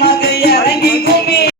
Mother.